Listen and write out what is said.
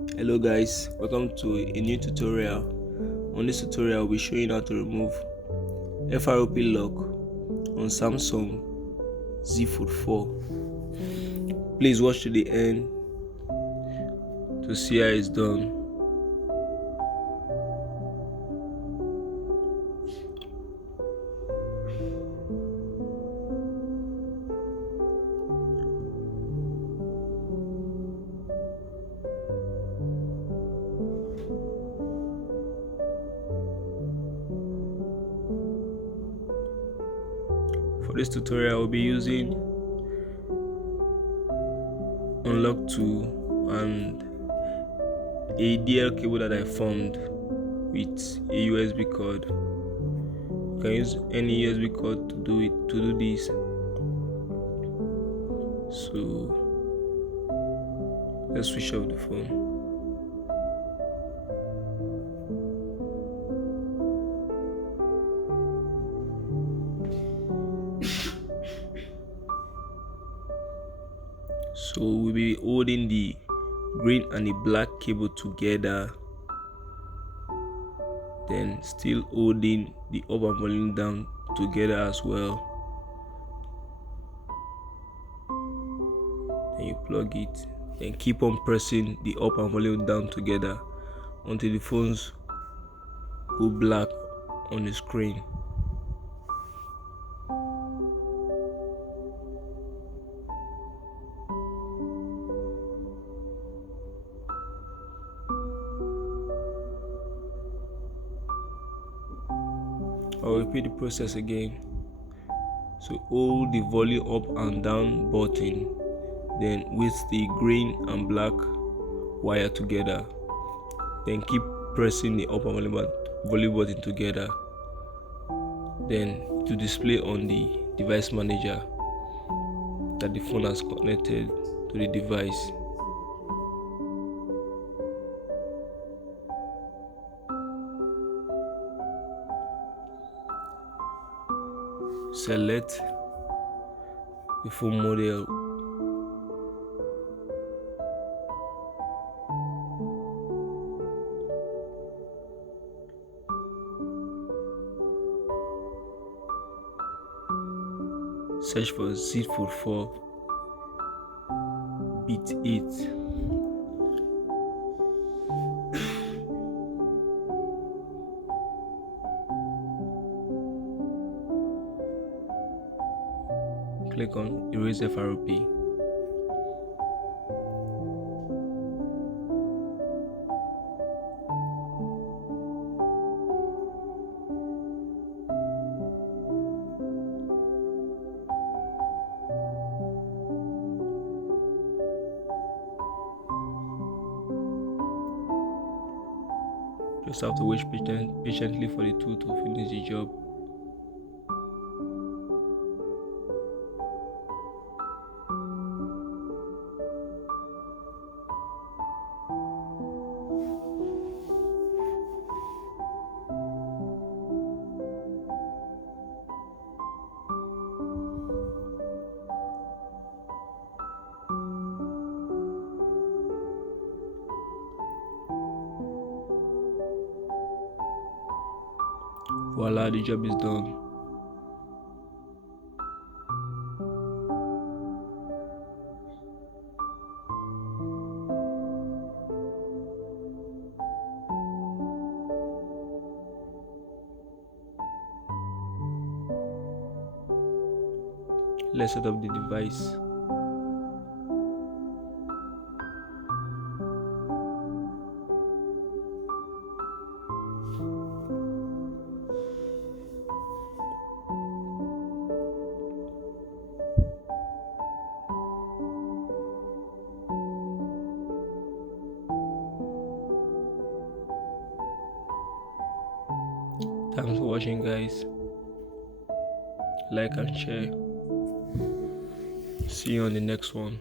Hello guys, welcome to a new tutorial. On this tutorial, we'll be showing how to remove FRP lock on Samsung Z Fold 4. Please watch to the end to see how it's done. For this tutorial, we'll be using unlock 2 and a DL cable that I formed with a USB cord. You can use any USB cord to do this. So let's switch off the phone. So we'll be holding the green and the black cable together, then still holding the up and volume down together as well. Then you plug it, then keep on pressing the up and volume down together until the phones go black on the screen. I'll repeat the process again. So hold the volume up and down button, then with the green and black wire together, then keep pressing the up and volume button together, then to display on the device manager that the phone has connected to the device. Select the phone model. Search for Z Fold 4 bit 8. Click on erase FRP. Just have to wait patiently for the tool to finish the job. Voila, the job is done. Let's set up the device. Thanks for watching, guys. Like and share. See you on the next one.